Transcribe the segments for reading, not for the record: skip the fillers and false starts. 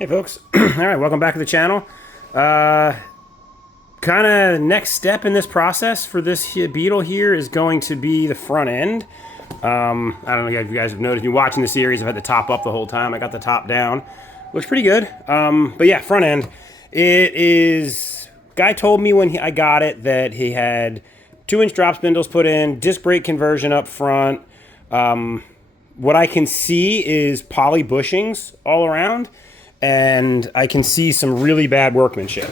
Hey folks, alright, welcome back to the channel. Kind of next step in this process for this Beetle here is going to be the front end. I don't know if you guys have noticed, you're watching the series, I've had the top up the whole time. I got the top down. Looks pretty good. But yeah, front end. It is, guy told me when I got it that he had 2-inch drop spindles put in, disc brake conversion up front. What I can see is poly bushings all around, and I can see some really bad workmanship.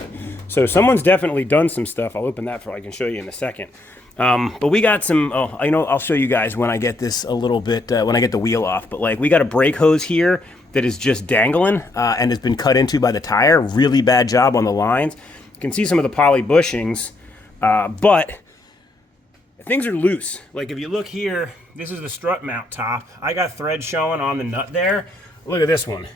So someone's definitely done some stuff. I'll open that for I can show you in a second. But we got some, I'll show you guys when I get this a little bit, when I get the wheel off. But like we got a brake hose here that is just dangling and has been cut into by the tire. Really bad job on the lines. You can see some of the poly bushings, but things are loose. Like if you look here, this is the strut mount top. I got thread showing on the nut there. Look at this one.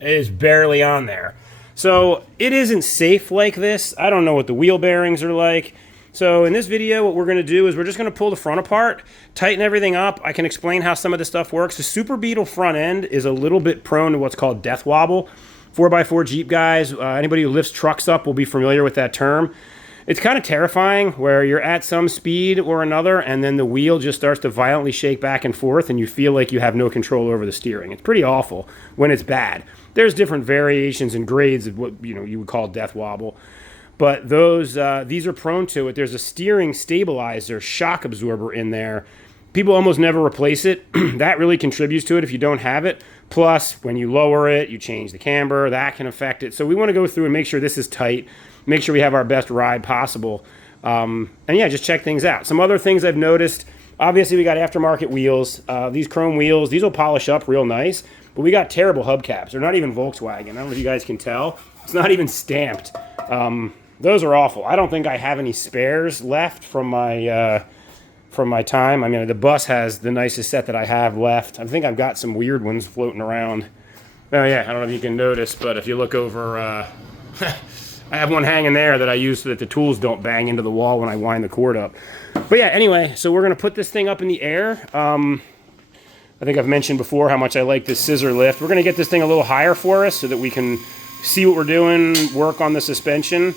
It is barely on there. So it isn't safe like this. I don't know what the wheel bearings are like. So in this video, what we're gonna do is we're just gonna pull the front apart, tighten everything up. I can explain how some of this stuff works. The Superbeetle front end is a little bit prone to what's called death wobble. 4x4 Jeep guys, anybody who lifts trucks up will be familiar with that term. It's kind of terrifying where you're at some speed or another and then the wheel just starts to violently shake back and forth and you feel like you have no control over the steering. It's pretty awful when it's bad. There's different variations and grades of what you would call death wobble. But those these are prone to it. There's a steering stabilizer shock absorber in there. People almost never replace it. That really contributes to it if you don't have it. Plus, when you lower it, you change the camber. That can affect it. So we want to go through and make sure this is tight. Make sure we have our best ride possible. And yeah, just check things out. Some other things I've noticed. Obviously, we got aftermarket wheels. These chrome wheels, these will polish up real nice. But we got terrible hubcaps. They're not even Volkswagen. I don't know if you guys can tell. It's not even stamped. Those are awful. I don't think I have any spares left from my time. I mean, the bus has the nicest set that I have left. I think I've got some weird ones floating around. Oh yeah, I don't know if you can notice, but if you look over, I have one hanging there that I use so that the tools don't bang into the wall when I wind the cord up. But yeah, anyway, so we're gonna put this thing up in the air. I think I've mentioned before how much I like this scissor lift. We're gonna get this thing a little higher for us so that we can see what we're doing, work on the suspension.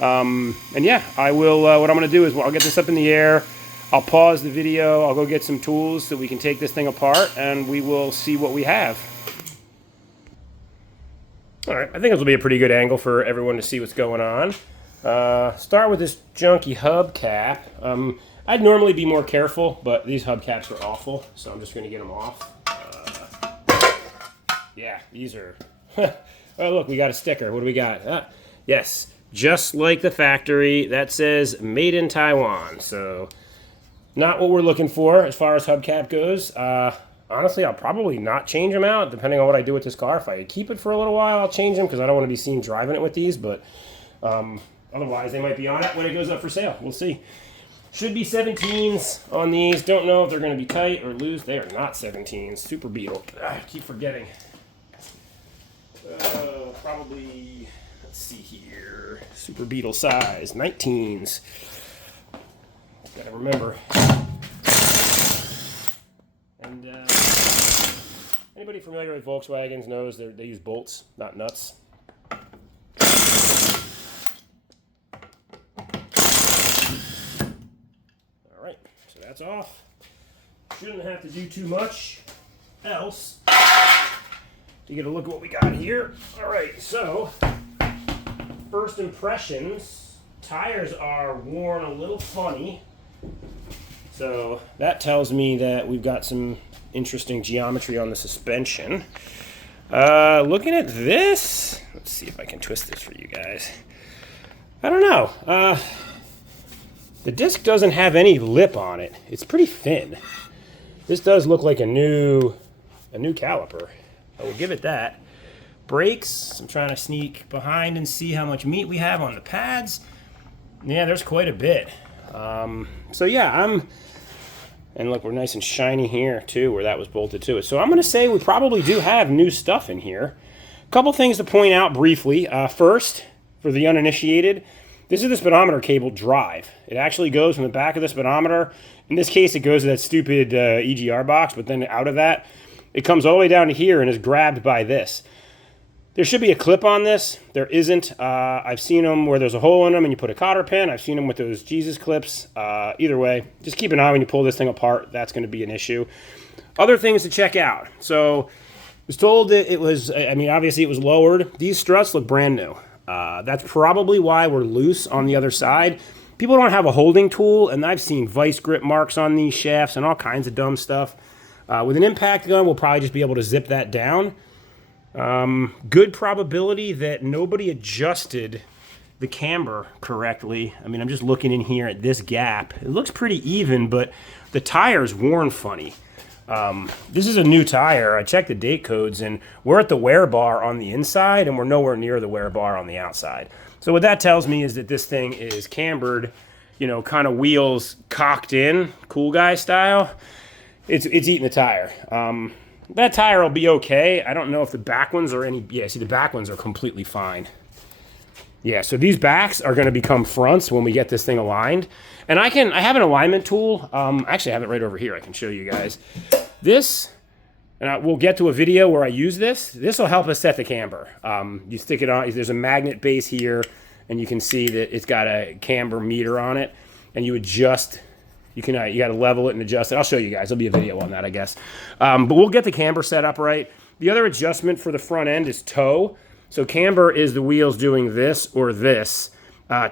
And yeah, I will, what I'm gonna do is I'll get this up in the air. I'll pause the video. I'll go get some tools so we can take this thing apart and we will see what we have. All right, I think this will be a pretty good angle for everyone to see what's going on. Start with this junky hubcap. I'd normally be more careful, but these hubcaps are awful, so I'm just going to get them off. Yeah, these are... Oh, look, we got a sticker. What do we got? Yes, just like the factory, that says Made in Taiwan. So, not what we're looking for as far as hubcap goes. Honestly, I'll probably not change them out, depending on what I do with this car. If I keep it for a little while, I'll change them, because I don't want to be seen driving it with these, but otherwise, they might be on it when it goes up for sale. We'll see. Should be 17s on these. Don't know if they're going to be tight or loose. They are not 17s. Superbeetle. I keep forgetting. Probably, let's see here. Superbeetle size, 19s. Gotta remember. And anybody familiar with Volkswagens knows they use bolts, not nuts. All right, so that's off. Shouldn't have to do too much else to get a look at what we got here. All right, so first impressions, tires are worn a little funny. So that tells me that we've got some interesting geometry on the suspension. Looking at this, let's see if I can twist this for you guys. I don't know. The disc doesn't have any lip on it. It's pretty thin. This does look like a new caliper. I will give it that. Brakes, I'm trying to sneak behind and see how much meat we have on the pads. Yeah, there's quite a bit. So yeah, and look, we're nice and shiny here too, where that was bolted to it. So I'm going to say we probably do have new stuff in here. A couple things to point out briefly. First, for the uninitiated, this is the speedometer cable drive. It actually goes from the back of the speedometer. In this case, it goes to that stupid EGR box, but then out of that, it comes all the way down to here and is grabbed by this. There should be a clip on this. There isn't. I've seen them where there's a hole in them and you put a cotter pin. I've seen them with those Jesus clips. Either way, just keep an eye when you pull this thing apart. That's going to be an issue. Other things to check out. So I was told that it was, I mean, obviously it was lowered. These struts look brand new. That's probably why we're loose on the other side. People don't have a holding tool, and I've seen vice grip marks on these shafts and all kinds of dumb stuff. With an impact gun, we'll probably just be able to zip that down. Good probability that nobody adjusted the camber correctly. I mean, I'm just looking in here at this gap. It looks pretty even, but the tire's worn funny. This is a new tire. I checked the date codes, and we're at the wear bar on the inside, and we're nowhere near the wear bar on the outside. So what that tells me is that this thing is cambered, you know, kind of wheels cocked in, cool guy style. It's eating the tire. That tire will be okay. I don't know if the back ones are any... Yeah, see, the back ones are completely fine. Yeah, so these backs are going to become fronts when we get this thing aligned. And I have an alignment tool. Actually, I have it right over here. I can show you guys. This, and we'll get to a video where I use this. This will help us set the camber. You stick it on. There's a magnet base here, and you can see that it's got a camber meter on it. And you adjust... You got to level it and adjust it. I'll show you guys. There'll be a video on that, I guess. But we'll get the camber set up right. The other adjustment for the front end is toe. So camber is the wheels doing this or this.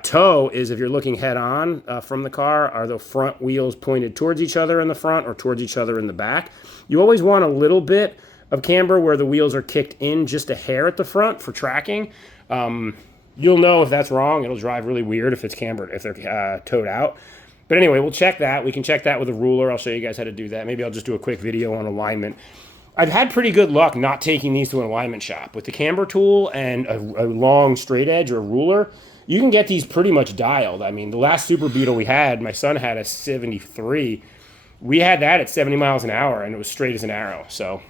Toe is if you're looking head on from the car, are the front wheels pointed towards each other in the front or towards each other in the back. You always want a little bit of camber where the wheels are kicked in just a hair at the front for tracking. You'll know if that's wrong. It'll drive really weird if it's cambered, if they're toed out. But anyway, we'll check that. We can check that with a ruler. I'll show you guys how to do that. Maybe I'll just do a quick video on alignment. I've had pretty good luck not taking these to an alignment shop. With the camber tool and a long straight edge or ruler, you can get these pretty much dialed. I mean, the last Superbeetle we had, my son had a 73. We had that at 70 miles an hour, and it was straight as an arrow. So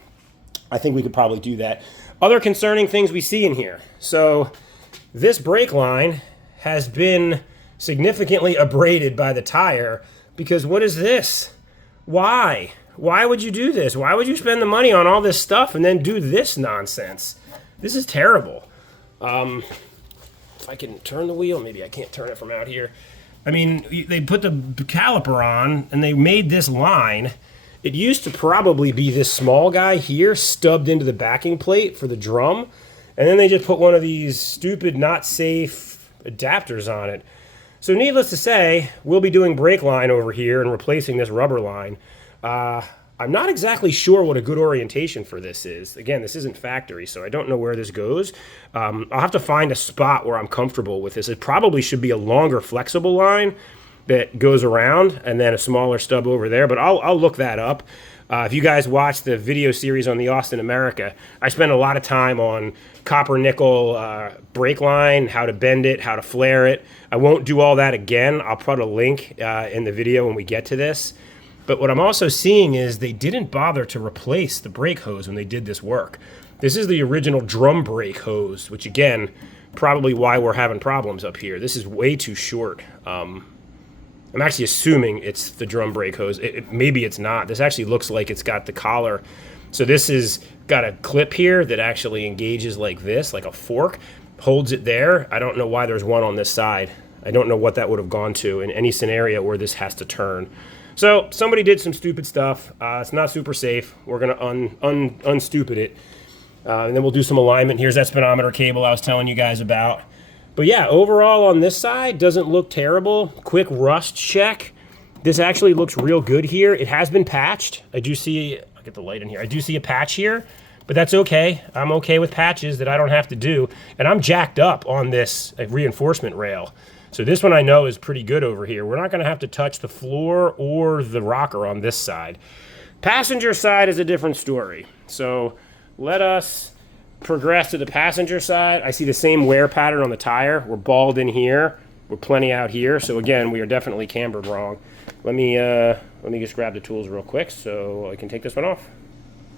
I think we could probably do that. Other concerning things we see in here. So this brake line has been significantly abraded by the tire, because what is this? Why? Why would you do this? Why would you spend the money on all this stuff and then do this nonsense? This is terrible. If I can turn the wheel, maybe I can't turn it from out here. I mean, they put the caliper on and they made this line. It used to probably be this small guy here stubbed into the backing plate for the drum, and then they just put one of these stupid, not safe adapters on it. So needless to say, we'll be doing brake line over here and replacing this rubber line. I'm not exactly sure what a good orientation for this is. Again, this isn't factory, so I don't know where this goes. I'll have to find a spot where I'm comfortable with this. It probably should be a longer, flexible line that goes around and then a smaller stub over there, but I'll look that up. If you guys watch the video series on the Austin America, I spend a lot of time on copper nickel brake line, how to bend it, how to flare it. I won't do all that again. I'll put a link in the video when we get to this. But what I'm also seeing is they didn't bother to replace the brake hose when they did this work. This is the original drum brake hose, which again, probably why we're having problems up here. This is way too short. I'm actually assuming it's the drum brake hose. Maybe it's not. This actually looks like it's got the collar. So this is got a clip here that actually engages like this, like a fork, holds it there. I don't know why there's one on this side. I don't know what that would have gone to in any scenario where this has to turn. So somebody did some stupid stuff. It's not super safe. We're going to unstupid it. And then we'll do some alignment. Here's that speedometer cable I was telling you guys about. But yeah, overall on this side, doesn't look terrible. Quick rust check. This actually looks real good here. It has been patched. I do see, I'll get the light in here. I do see a patch here, but that's okay. I'm okay with patches that I don't have to do. And I'm jacked up on this reinforcement rail. So this one I know is pretty good over here. We're not gonna have to touch the floor or the rocker on this side. Passenger side is a different story. So let us progress to the passenger side. I see the same wear pattern on the tire. We're balled in here. We're plenty out here. So again, we are definitely cambered wrong. Let me just grab the tools real quick so I can take this one off.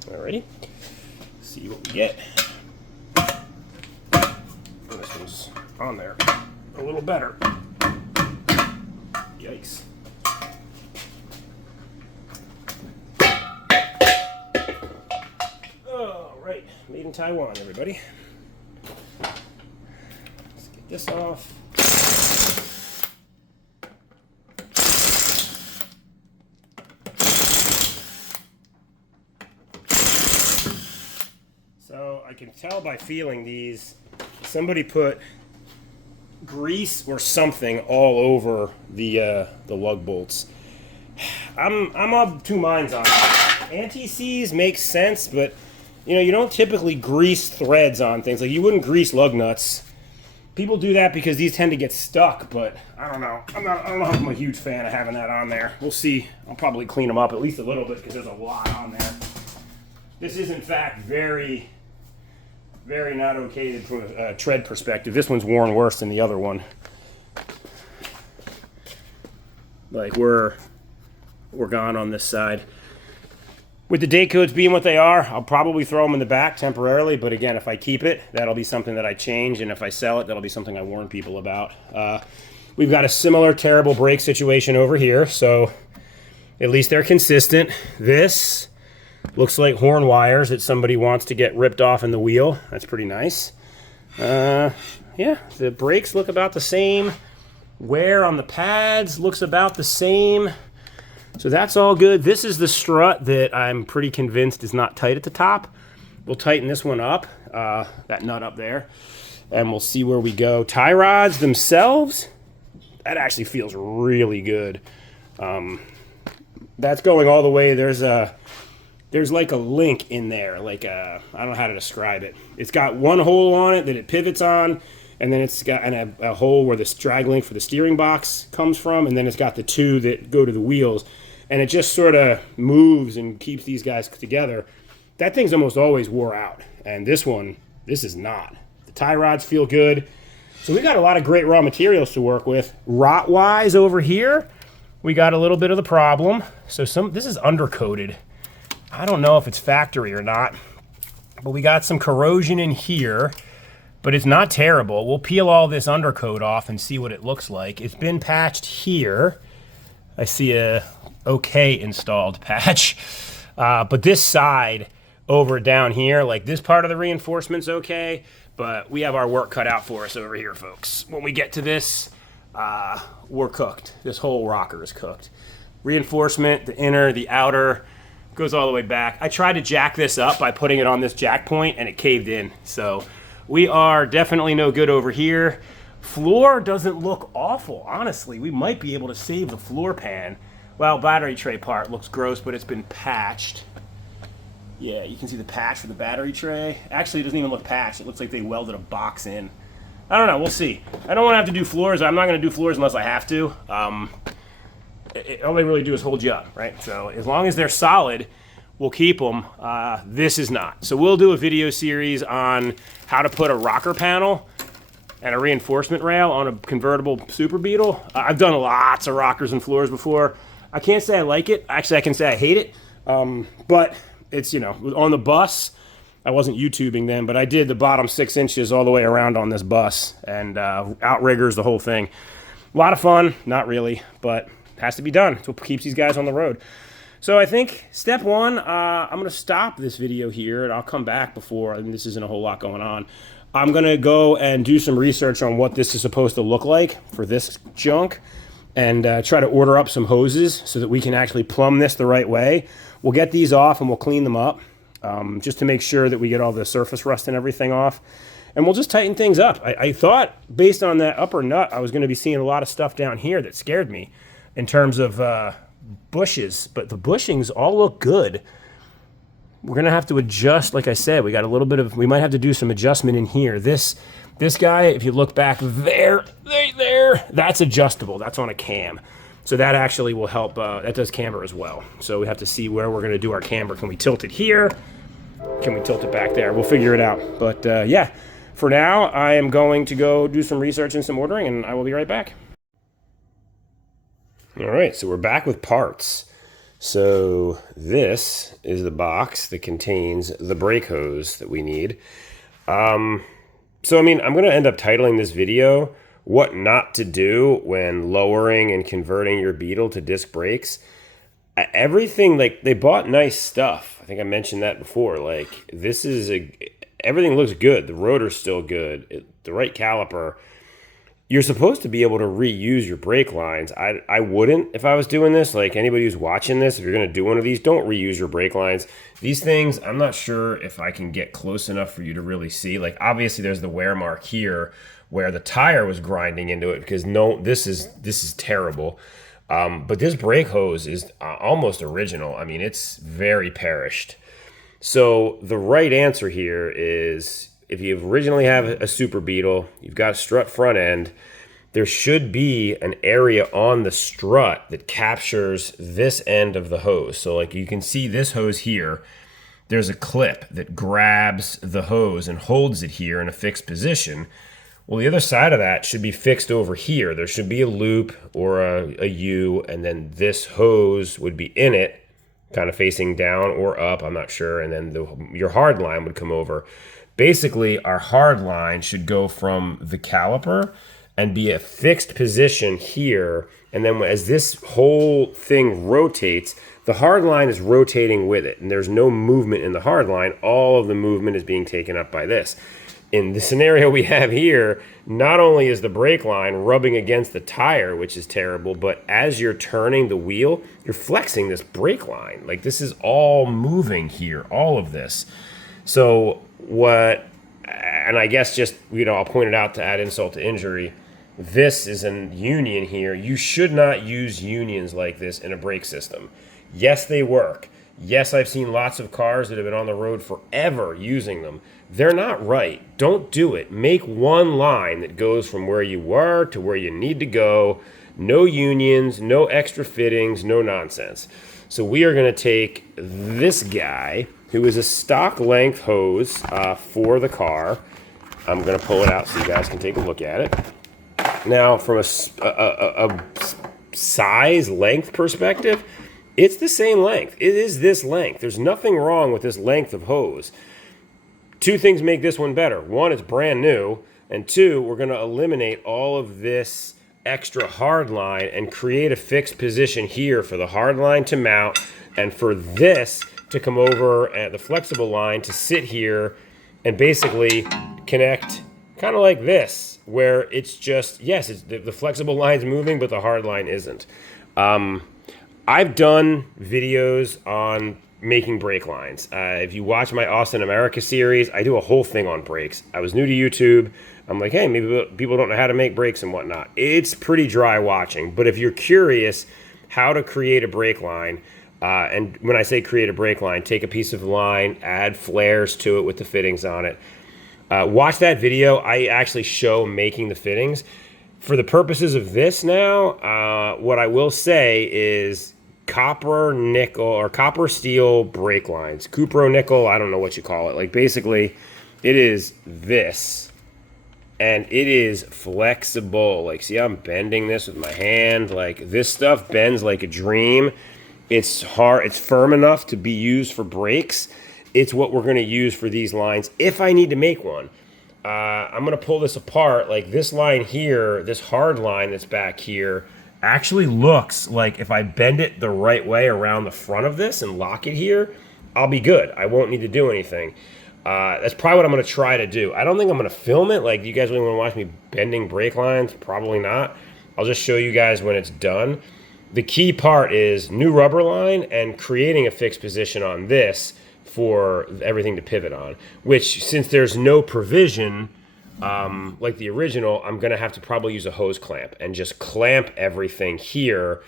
Alrighty. See what we get. This one's on there a little better. Yikes. All right, made in Taiwan, everybody. this off. So I can tell by feeling these, somebody put grease or something all over the lug bolts. I'm of two minds on it. Anti-seize makes sense, but you know, you don't typically grease threads on things. Like, you wouldn't grease lug nuts. People do that because these tend to get stuck, but I don't know. I don't know if I'm a huge fan of having that on there. We'll see. I'll probably clean them up at least a little bit because there's a lot on there. This is, in fact, very, very not okay from a tread perspective. This one's worn worse than the other one. Like, we're gone on this side. With the date codes being what they are, I'll probably throw them in the back temporarily, but again, if I keep it, that'll be something that I change, and if I sell it, that'll be something I warn people about. We've got a similar terrible brake situation over here, so at least they're consistent. This looks like horn wires that somebody wants to get ripped off in the wheel. That's pretty nice. Yeah, the brakes look about the same. Wear on the pads looks about the same. So that's all good. This is the strut that I'm pretty convinced is not tight at the top. We'll tighten this one up, that nut up there, and we'll see where we go. Tie rods themselves, that actually feels really good. That's going all the way. There's like a link in there, like I don't know how to describe it. It's got one hole on it that it pivots on, and then it's got a hole where the drag link for the steering box comes from, and then it's got the two that go to the wheels, and it just sort of moves and keeps these guys together. That thing's almost always wore out, and this is not. The tie rods feel good. So we got a lot of great raw materials to work with. Rot-wise over here, we got a little bit of the problem. So this is undercoated. I don't know if it's factory or not, but we got some corrosion in here. But it's not terrible. We'll peel all this undercoat off and see what it looks like. It's been patched here. I see a okay installed patch. But this side over down here, like this part of the reinforcement's okay, but we have our work cut out for us over here, folks. When we get to this, we're cooked. This whole rocker is cooked. Reinforcement, the inner, the outer, goes all the way back. I tried to jack this up by putting it on this jack point, and it caved in. So we are definitely no good over here. Floor doesn't look awful, honestly. We might be able to save the floor pan. Well, battery tray part looks gross, but it's been patched. Yeah, you can see the patch for the battery tray. Actually, it doesn't even look patched. It looks like they welded a box in. I don't know, we'll see. I don't want to have to do floors. I'm not going to do floors unless I have to. All they really do is hold you up, right? So as long as they're solid, we'll keep them. This is not. So we'll do a video series on how to put a rocker panel and a reinforcement rail on a convertible Superbeetle. I've done lots of rockers and floors before. I can't say I like it. Actually, I can say I hate it. But it's, you know, on the bus, I wasn't YouTubing then, but I did the bottom 6 inches all the way around on this bus and outriggers, the whole thing. A lot of fun. Not really, but it has to be done. It's what keeps these guys on the road. So I think step one, I'm going to stop this video here, and I'll come back before, I mean, this isn't a whole lot going on. I'm going to go and do some research on what this is supposed to look like for this junk, and try to order up some hoses so that we can actually plumb this the right way. We'll get these off and we'll clean them up, just to make sure that we get all the surface rust and everything off. And we'll just tighten things up. I thought, based on that upper nut, I was going to be seeing a lot of stuff down here that scared me in terms of bushes, but the bushings all look good. We're gonna have to adjust. Like I said, we got a little bit of, we might have to do some adjustment in here. This guy, if you look back there, that's adjustable. That's on a cam, so that actually will help. That does camber as well, so we have to see where we're gonna do our camber. Can we tilt it here? Can we tilt it back there? We'll figure it out. But yeah, for now I am going to go do some research and some ordering, and I will be right back. All right, so we're back with parts. So this is the box that contains the brake hose that we need. So I mean, I'm going to end up titling this video, What Not to Do When Lowering and Converting Your Beetle to Disc Brakes. Everything, like, they bought nice stuff. I think I mentioned that before. Like, this is everything looks good. The rotor's still good. The right caliper. you're supposed to be able to reuse your brake lines. I wouldn't if I was doing this. Like anybody who's watching this, if you're going to do one of these, don't reuse your brake lines. These things, I'm not sure if I can get close enough for you to really see. Like obviously there's the wear mark here where the tire was grinding into it because this is terrible. But this brake hose is almost original. I mean, it's very perished. So the right answer here is, if you originally have a Superbeetle, you've got a strut front end, there should be an area on the strut that captures this end of the hose. So like you can see this hose here, there's a clip that grabs the hose and holds it here in a fixed position. Well, the other side of that should be fixed over here. There should be a loop or a U, and then this hose would be in it, kind of facing down or up, I'm not sure, and then your hard line would come over. Basically, our hard line should go from the caliper and be a fixed position here. And then as this whole thing rotates, the hard line is rotating with it. And there's no movement in the hard line. All of the movement is being taken up by this. In the scenario we have here, not only is the brake line rubbing against the tire, which is terrible, but as you're turning the wheel, you're flexing this brake line. Like this is all moving here, all of this. So and I guess just, I'll point it out to add insult to injury. This is a union here. You should not use unions like this in a brake system. Yes, they work. Yes, I've seen lots of cars that have been on the road forever using them. They're not right. Don't do it. Make one line that goes from where you were to where you need to go. No unions, no extra fittings, no nonsense. So we are going to take this guy, who is a stock length hose for the car. I'm going to pull it out so you guys can take a look at it. Now, from a size length perspective, it's the same length. It is this length. There's nothing wrong with this length of hose. Two things make this one better. One, it's brand new. And two, we're going to eliminate all of this extra hard line and create a fixed position here for the hard line to mount and for this to come over at the flexible line to sit here and basically connect kind of like this, where it's just, yes, it's the flexible line's moving, but the hard line isn't. I've done videos on making brake lines. If you watch my Austin America series, I do a whole thing on brakes. I was new to YouTube. I'm like, hey, maybe people don't know how to make brakes and whatnot. It's pretty dry watching, but if you're curious how to create a brake line, and when I say create a brake line, take a piece of line, add flares to it with the fittings on it. Watch that video. I actually show making the fittings. For the purposes of this now, what I will say is copper nickel or copper steel brake lines. Cupro nickel, I don't know what you call it. Like basically, it is this. And it is flexible. Like, see, I'm bending this with my hand. Like, this stuff bends like a dream. It's hard. It's firm enough to be used for brakes. It's what we're going to use for these lines if I need to make one. I'm going to pull this apart. Like this line here, this hard line that's back here, actually looks like if I bend it the right way around the front of this and lock it here, I'll be good. I won't need to do anything. That's probably what I'm going to try to do. I don't think I'm going to film it. Like, you guys really want to watch me bending brake lines? Probably not. I'll just show you guys when it's done. The key part is new rubber line and creating a fixed position on this for everything to pivot on, which, since there's no provision like the original, I'm going to have to probably use a hose clamp and just clamp everything here,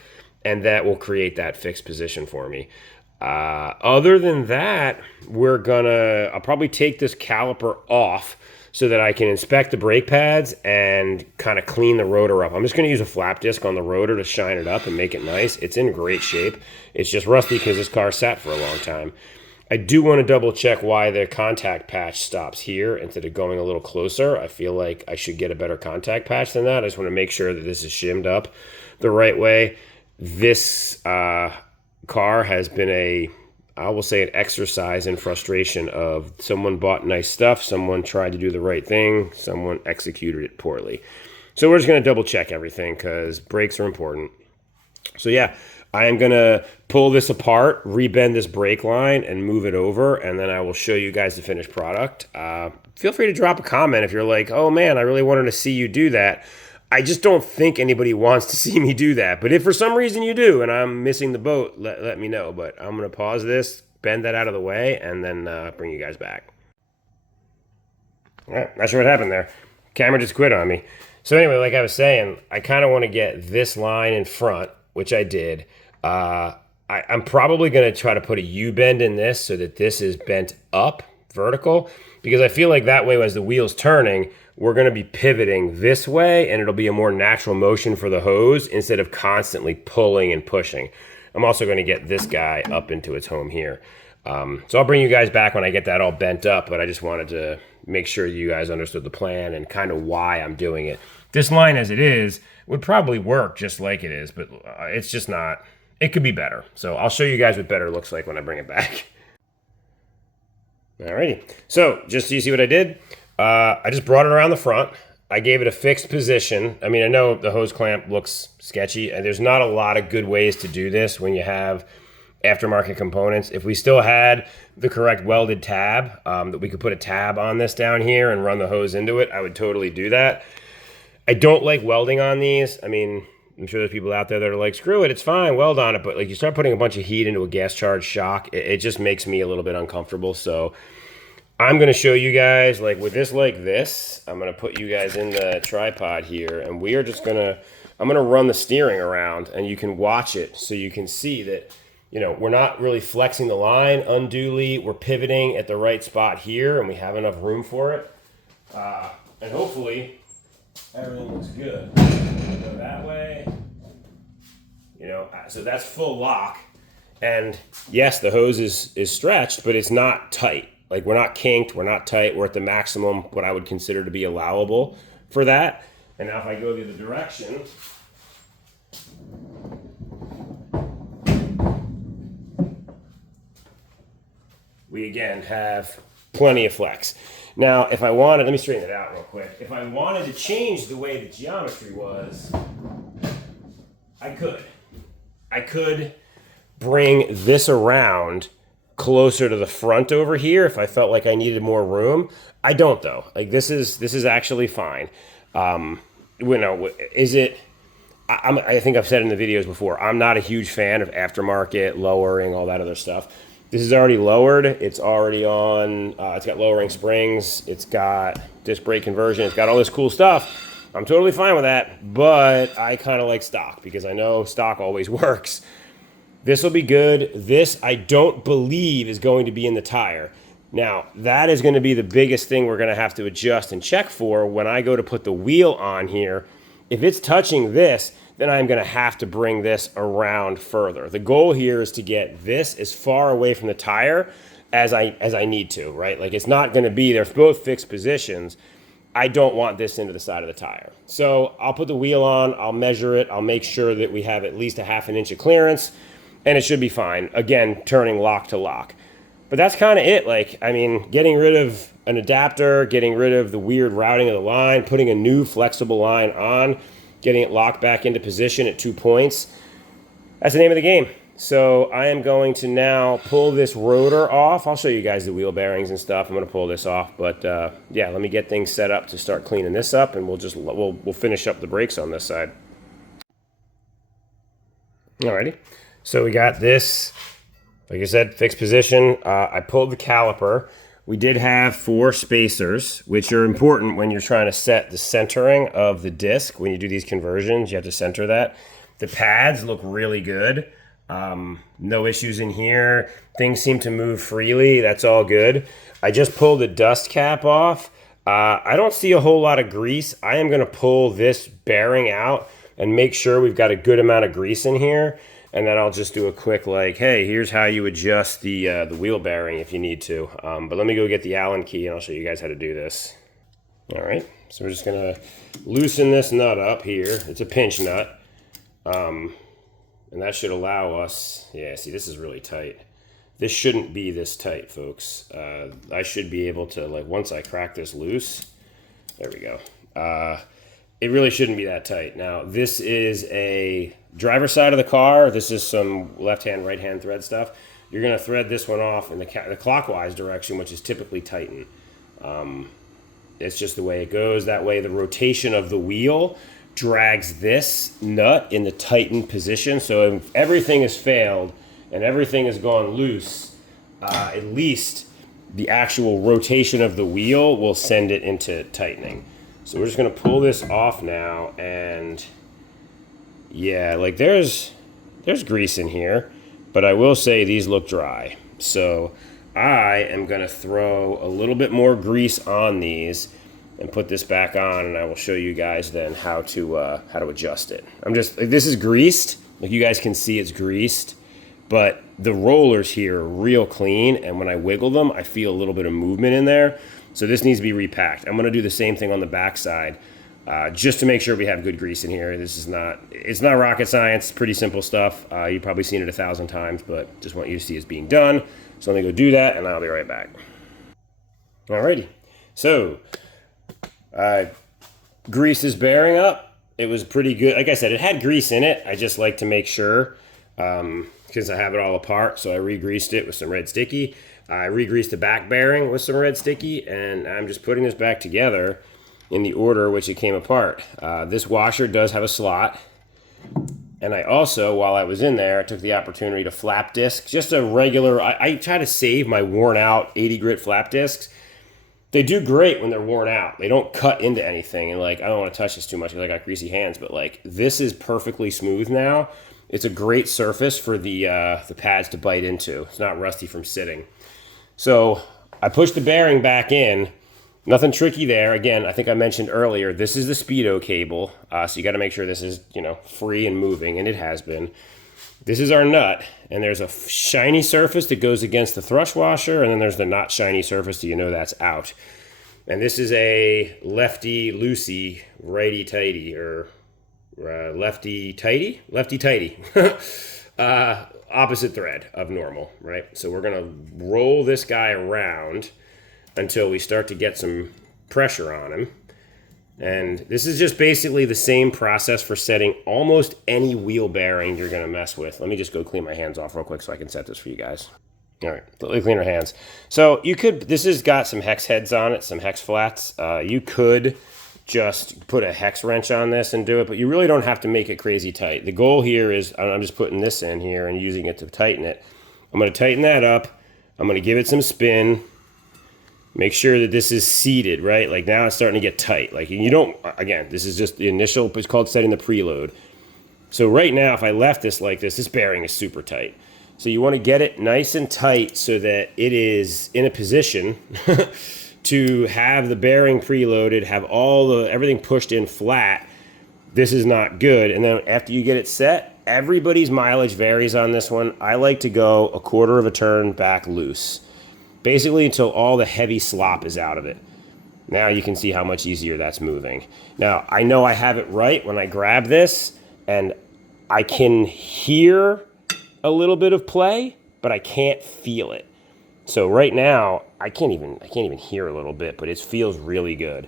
and that will create that fixed position for me. Other than that, I'll probably take this caliper off so that I can inspect the brake pads and kind of clean the rotor up. I'm just going to use a flap disc on the rotor to shine it up and make it nice. It's in great shape. It's just rusty because this car sat for a long time. I do want to double check why the contact patch stops here instead of going a little closer. I feel like I should get a better contact patch than that. I just want to make sure that this is shimmed up the right way. This car has been I will say, an exercise in frustration of someone bought nice stuff, someone tried to do the right thing, someone executed it poorly. So we're just going to double check everything because brakes are important. So yeah, I am going to pull this apart, rebend this brake line, and move it over, and then I will show you guys the finished product. Feel free to drop a comment if you're like, oh man, I really wanted to see you do that. I just don't think anybody wants to see me do that. But if for some reason you do and I'm missing the boat, let me know. But I'm going to pause this, bend that out of the way, and then bring you guys back. All right, not sure what happened there. Camera just quit on me. So anyway, like I was saying, I kind of want to get this line in front, which I did. I'm probably going to try to put a U-bend in this so that this is bent up vertical, because I feel like that way as the wheel's turning, we're going to be pivoting this way and it'll be a more natural motion for the hose instead of constantly pulling and pushing. I'm also going to get this guy up into its home here. So I'll bring you guys back when I get that all bent up, but I just wanted to make sure you guys understood the plan and kind of why I'm doing it. This line as it is would probably work just like it is, but it's just not. It could be better. So I'll show you guys what better looks like when I bring it back. Alrighty. So just so you see what I did, I just brought it around the front. I gave it a fixed position. I mean, I know the hose clamp looks sketchy, and there's not a lot of good ways to do this when you have aftermarket components. If we still had the correct welded tab, that we could put a tab on this down here and run the hose into it, I would totally do that. I don't like welding on these. I mean, I'm sure there's people out there that are like, screw it, it's fine, weld on it. But like, you start putting a bunch of heat into a gas charged shock, it just makes me a little bit uncomfortable. So I'm going to show you guys, like with this like this, I'm going to put you guys in the tripod here, and we are just going to, I'm going to run the steering around and you can watch it so you can see that, you know, we're not really flexing the line unduly. We're pivoting at the right spot here and we have enough room for it. And hopefully everything looks good. Go that way, you know, so that's full lock. And yes, the hose is stretched, but it's not tight. Like, we're not kinked, we're not tight, we're at the maximum, what I would consider to be allowable for that. And now if I go the other direction, we again have plenty of flex. Now, if I wanted, let me straighten it out real quick. If I wanted to change the way the geometry was, I could. I could bring this around closer to the front over here if I felt like I needed more room. I don't though. Like, this is actually fine. You know, is it? I think I've said in the videos before, I'm not a huge fan of aftermarket lowering, all that other stuff. This is already lowered. It's already on. It's got lowering springs. It's got disc brake conversion. It's got all this cool stuff. I'm totally fine with that, but I kind of like stock because I know stock always works. This will be good. This, I don't believe, is going to be in the tire. Now, that is going to be the biggest thing we're going to have to adjust and check for when I go to put the wheel on here. If it's touching this, then I'm going to have to bring this around further. The goal here is to get this as far away from the tire as I need to, right? Like, it's not going to be, they're both fixed positions. I don't want this into the side of the tire. So I'll put the wheel on, I'll measure it, I'll make sure that we have at least a ½ inch of clearance, and it should be fine. Again, turning lock to lock. But that's kind of it. Like, I mean, getting rid of an adapter, getting rid of the weird routing of the line, putting a new flexible line on, getting it locked back into position at 2 points. That's the name of the game. So I am going to now pull this rotor off. I'll show you guys the wheel bearings and stuff. I'm going to pull this off. But yeah, let me get things set up to start cleaning this up, and we'll finish up the brakes on this side. Alrighty. So we got this, like I said, fixed position. I pulled the caliper. We did have 4 spacers, which are important when you're trying to set the centering of the disc. When you do these conversions, you have to center that. The pads look really good. No issues in here. Things seem to move freely. That's all good. I just pulled the dust cap off. I don't see a whole lot of grease. I am going to pull this bearing out and make sure we've got a good amount of grease in here. And then I'll just do a quick, like, hey, here's how you adjust the wheel bearing if you need to. But let me go get the Allen key and I'll show you guys how to do this. All right, so we're just gonna loosen this nut up here. It's a pinch nut. And that should allow us, yeah, see, this is really tight. This shouldn't be this tight, folks. I should be able to, like, once I crack this loose, there we go. It really shouldn't be that tight. Now, this is a driver's side of the car. This is some left-hand, right-hand thread stuff. You're going to thread this one off in the clockwise direction, which is typically tighten. It's just the way it goes. That way, the rotation of the wheel drags this nut in the tightened position. So if everything has failed and everything has gone loose, at least the actual rotation of the wheel will send it into tightening. So we're just gonna pull this off now, and yeah, like there's grease in here, but I will say these look dry. So I am gonna throw a little bit more grease on these and put this back on, and I will show you guys then how to adjust it. I'm just, like, this is greased, like you guys can see it's greased, but the rollers here are real clean, and when I wiggle them, I feel a little bit of movement in there. So this needs to be repacked. I'm gonna do the same thing on the back side, just to make sure we have good grease in here. This is it's not rocket science, pretty simple stuff. You've probably seen it 1,000 times, but just want you to see it's being done. So let me go do that, and I'll be right back. Alrighty, so grease is bearing up. It was pretty good. Like I said, it had grease in it. I just like to make sure, because I have it all apart, so I re-greased it with some red sticky. I re-greased the back bearing with some red sticky, and I'm just putting this back together in the order which it came apart. This washer does have a slot, and I also, while I was in there, I took the opportunity to flap disc, just a regular, I try to save my worn out 80 grit flap discs. They do great when they're worn out. They don't cut into anything, and like, I don't want to touch this too much because I got greasy hands, but like, this is perfectly smooth now. It's a great surface for the pads to bite into. It's not rusty from sitting. So I pushed the bearing back in. Nothing tricky there. Again, I think I mentioned earlier, this is the Speedo cable. So you got to make sure this is, free and moving, and it has been. This is our nut, and there's a shiny surface that goes against the thrush washer, and then there's the not shiny surface, so you know that's out. And this is a lefty-loosey, righty-tighty, or lefty-tighty? Lefty-tighty. Opposite thread of normal, right? So we're going to roll this guy around until we start to get some pressure on him. And this is just basically the same process for setting almost any wheel bearing you're going to mess with. Let me just go clean my hands off real quick so I can set this for you guys. All right, let me clean our hands. So this has got some hex heads on it, some hex flats. You could just put a hex wrench on this and do it, but you really don't have to make it crazy tight. The goal here is, I'm just putting this in here and using it to tighten it. I'm going to tighten that up. I'm going to give it some spin. Make sure that this is seated, right? Like now it's starting to get tight. Like you don't, again, this is just the initial, it's called setting the preload. So right now, if I left this like this bearing is super tight. So you want to get it nice and tight so that it is in a position to have the bearing preloaded, have everything pushed in flat. This is not good. And then after you get it set, everybody's mileage varies on this one. I like to go a quarter of a turn back loose, basically until all the heavy slop is out of it. Now you can see how much easier that's moving. Now, I know I have it right when I grab this, and I can hear a little bit of play, but I can't feel it. So right now, I can't even hear a little bit, but it feels really good.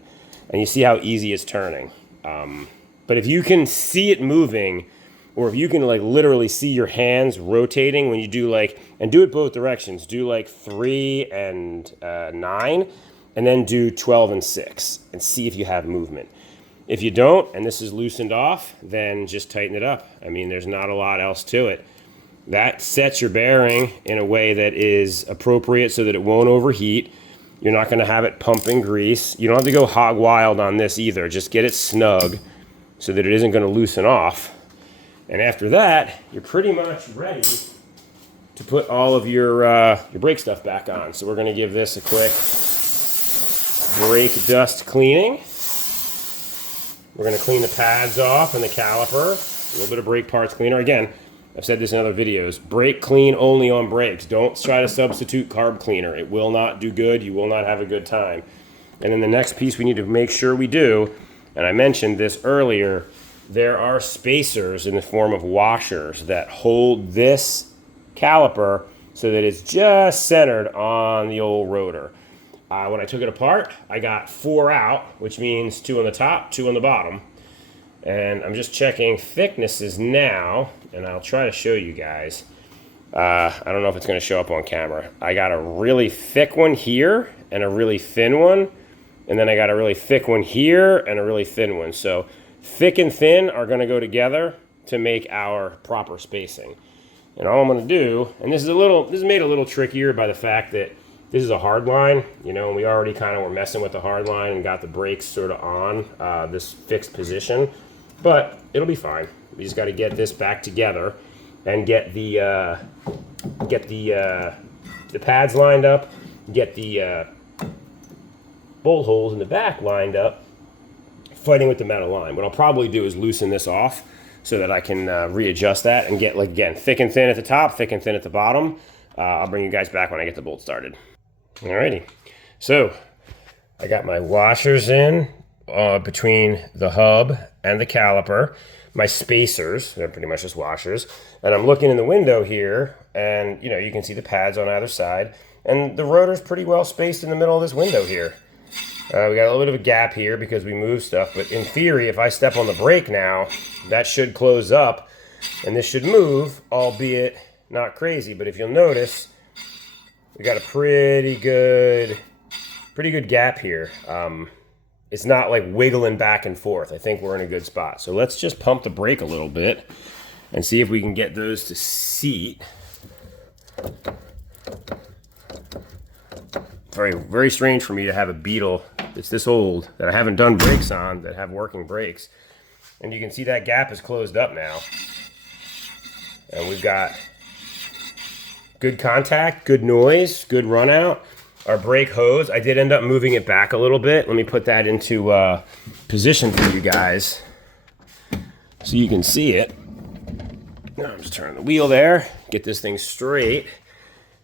And you see how easy it's turning. But if you can see it moving, or if you can like literally see your hands rotating when you do and do it both directions, do like 3 and 9, and then do 12 and 6, and see if you have movement. If you don't, and this is loosened off, then just tighten it up. I mean, there's not a lot else to it. That sets your bearing in a way that is appropriate so that it won't overheat. You're not going to have it pumping grease. You don't have to go hog wild on this either. Just get it snug so that it isn't going to loosen off. And after that, you're pretty much ready to put all of your brake stuff back on. So we're going to give this a quick brake dust cleaning. We're going to clean the pads off and the caliper. A little bit of brake parts cleaner. Again, I've said this in other videos. Brake clean only on brakes. Don't try to substitute carb cleaner. It will not do good. You will not have a good time. And then the next piece we need to make sure we do, and I mentioned this earlier, there are spacers in the form of washers that hold this caliper so that it's just centered on the old rotor. When I took it apart, I got 4 out, which means 2 on the top, 2 on the bottom. And I'm just checking thicknesses now, and I'll try to show you guys. I don't know if it's going to show up on camera. I got a really thick one here and a really thin one, and then I got a really thick one here and a really thin one. So Thick and thin are going to go together to make our proper spacing. And all I'm going to do, and this is made a little trickier by the fact that this is a hard line, you know, and we already kind of were messing with the hard line and got the brakes sort of on this fixed position, but it'll be fine. We just got to get this back together and get the pads lined up, get the bolt holes in the back lined up, fighting with the metal line. What I'll probably do is loosen this off so that I can readjust that and get, like, again, thick and thin at the top, thick and thin at the bottom. I'll bring you guys back when I get the bolt started. Alrighty, so I got my washers in between the hub and the caliper. My spacers, they're pretty much just washers. And I'm looking in the window here, and you know, you can see the pads on either side. And the rotor's pretty well spaced in the middle of this window here. We got a little bit of a gap here because we moved stuff, but in theory, if I step on the brake now, that should close up, and this should move, albeit not crazy. But if you'll notice, we got a pretty good gap here. It's not like wiggling back and forth. I think we're in a good spot. So let's just pump the brake a little bit and see if we can get those to seat. Very, very strange for me to have a Beetle that's this old that I haven't done brakes on that have working brakes. And you can see that gap is closed up now. And we've got good contact, good noise, good run out. Our brake hose, I did end up moving it back a little bit. Let me put that into position for you guys so you can see it. Now I'm just turning the wheel there, get this thing straight.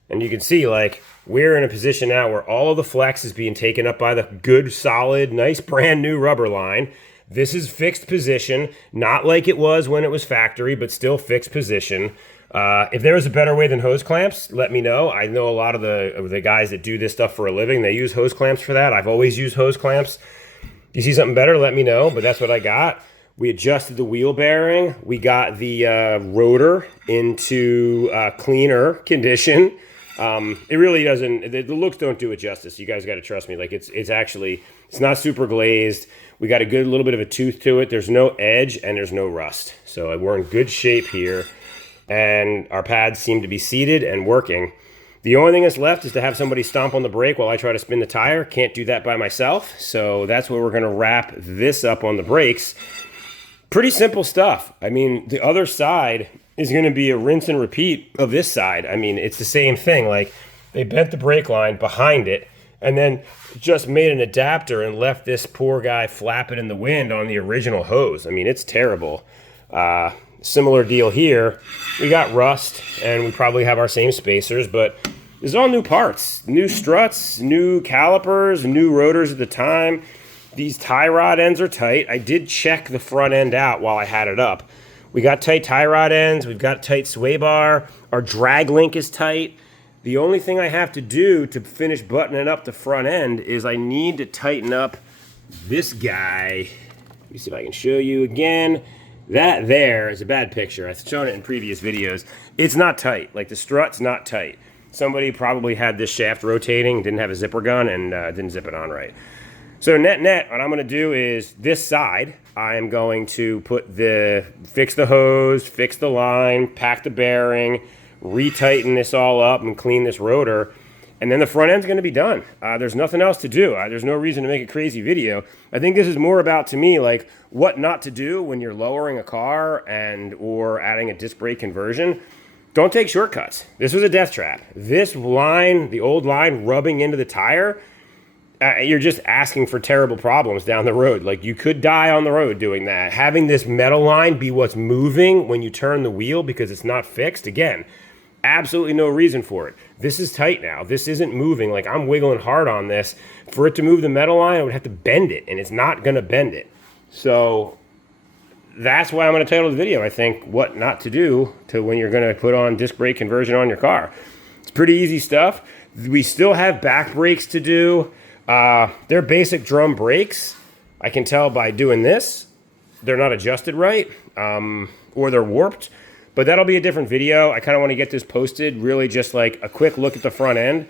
And you can see, like, we're in a position now where all of the flex is being taken up by the good, solid, nice, brand new rubber line. This is fixed position, not like it was when it was factory, but still fixed position. If there was a better way than hose clamps, let me know. I know a lot of the guys that do this stuff for a living, they use hose clamps for that. I've always used hose clamps. If you see something better, let me know, but that's what I got. We adjusted the wheel bearing. We got the rotor into cleaner condition. It really doesn't, the looks don't do it justice. You guys got to trust me. Like, it's actually, it's not super glazed. We got a good little bit of a tooth to it. There's no edge and there's no rust. So we're in good shape here. And our pads seem to be seated and working. The only thing that's left is to have somebody stomp on the brake while I try to spin the tire. Can't do that by myself. So that's where we're going to wrap this up on the brakes. Pretty simple stuff. I mean, the other side is going to be a rinse and repeat of this side. I mean, it's the same thing. Like, they bent the brake line behind it and then just made an adapter and left this poor guy flapping in the wind on the original hose. I mean, it's terrible. Similar deal here. We got rust, and we probably have our same spacers, but this is all new parts. New struts, new calipers, new rotors at the time. These tie rod ends are tight. I did check the front end out while I had it up. We got tight tie rod ends. We've got tight sway bar. Our drag link is tight. The only thing I have to do to finish buttoning up the front end is I need to tighten up this guy. Let me see if I can show you again. That there is a bad picture. I've shown it in previous videos. It's not tight. Like, the strut's not tight. Somebody probably had this shaft rotating, didn't have a zipper gun, and didn't zip it on right. So net, what I'm going to do is this side, I am going to fix the hose, fix the line, pack the bearing, retighten this all up, and clean this rotor. And then the front end's going to be done. There's nothing else to do. There's no reason to make a crazy video. I think this is more about, to me, like, what not to do when you're lowering a car or adding a disc brake conversion. Don't take shortcuts. This was a death trap. This line, the old line rubbing into the tire, you're just asking for terrible problems down the road. Like, you could die on the road doing that. Having this metal line be what's moving when you turn the wheel because it's not fixed, again, absolutely no reason for it. This is tight now. This isn't moving. Like, I'm wiggling hard on this. For it to move the metal line, I would have to bend it, and it's not going to bend it. So that's why I'm going to title the video, I think, what not to do to when you're going to put on disc brake conversion on your car. It's pretty easy stuff. We still have back brakes to do. They're basic drum brakes. I can tell by doing this. They're not adjusted right, or they're warped. But that'll be a different video. I kind of want to get this posted, really just like a quick look at the front end.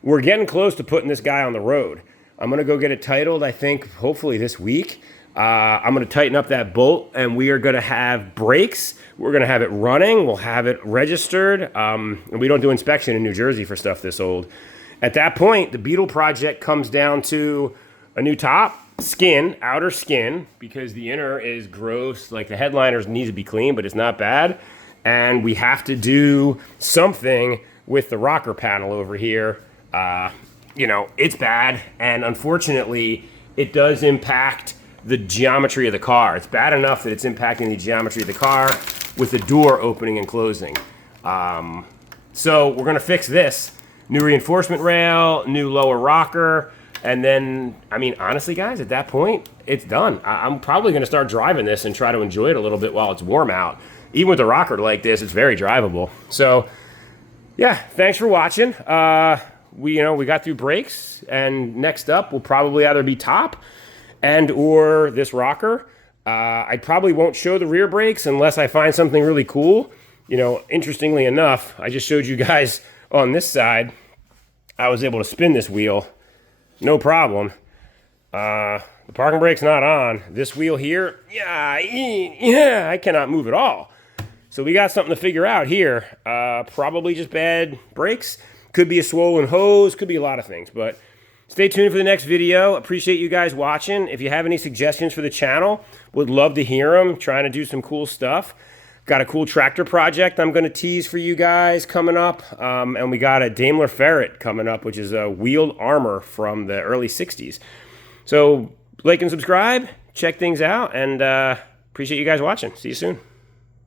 We're getting close to putting this guy on the road. I'm going to go get it titled, I think, hopefully this week. I'm going to tighten up that bolt, and we are going to have brakes. We're going to have it running. We'll have it registered. And we don't do inspection in New Jersey for stuff this old. At that point, the Beetle project comes down to a new top, skin, outer skin, because the inner is gross. Like, the headliners need to be clean, but it's not bad. And we have to do something with the rocker panel over here. You know, it's bad, and unfortunately, it does impact the geometry of the car. It's bad enough that it's impacting the geometry of the car with the door opening and closing. So we're gonna fix this. New reinforcement rail, new lower rocker, and then, I mean, honestly, guys, at that point, it's done. I'm probably gonna start driving this and try to enjoy it a little bit while it's warm out. Even with a rocker like this, it's very drivable. So, yeah, thanks for watching. We got through brakes, and next up will probably either be top and or this rocker. I probably won't show the rear brakes unless I find something really cool. You know, interestingly enough, I just showed you guys on this side, I was able to spin this wheel, no problem. The parking brake's not on. This wheel here, yeah, I cannot move at all. So we got something to figure out here. Probably just bad brakes. Could be a swollen hose, could be a lot of things, but stay tuned for the next video. Appreciate you guys watching. If you have any suggestions for the channel, would love to hear them. Trying to do some cool stuff. Got a cool tractor project I'm going to tease for you guys coming up. And we got a Daimler Ferret coming up, which is a wheeled armor from the early 60s. So like and subscribe, check things out, and appreciate you guys watching. See you soon.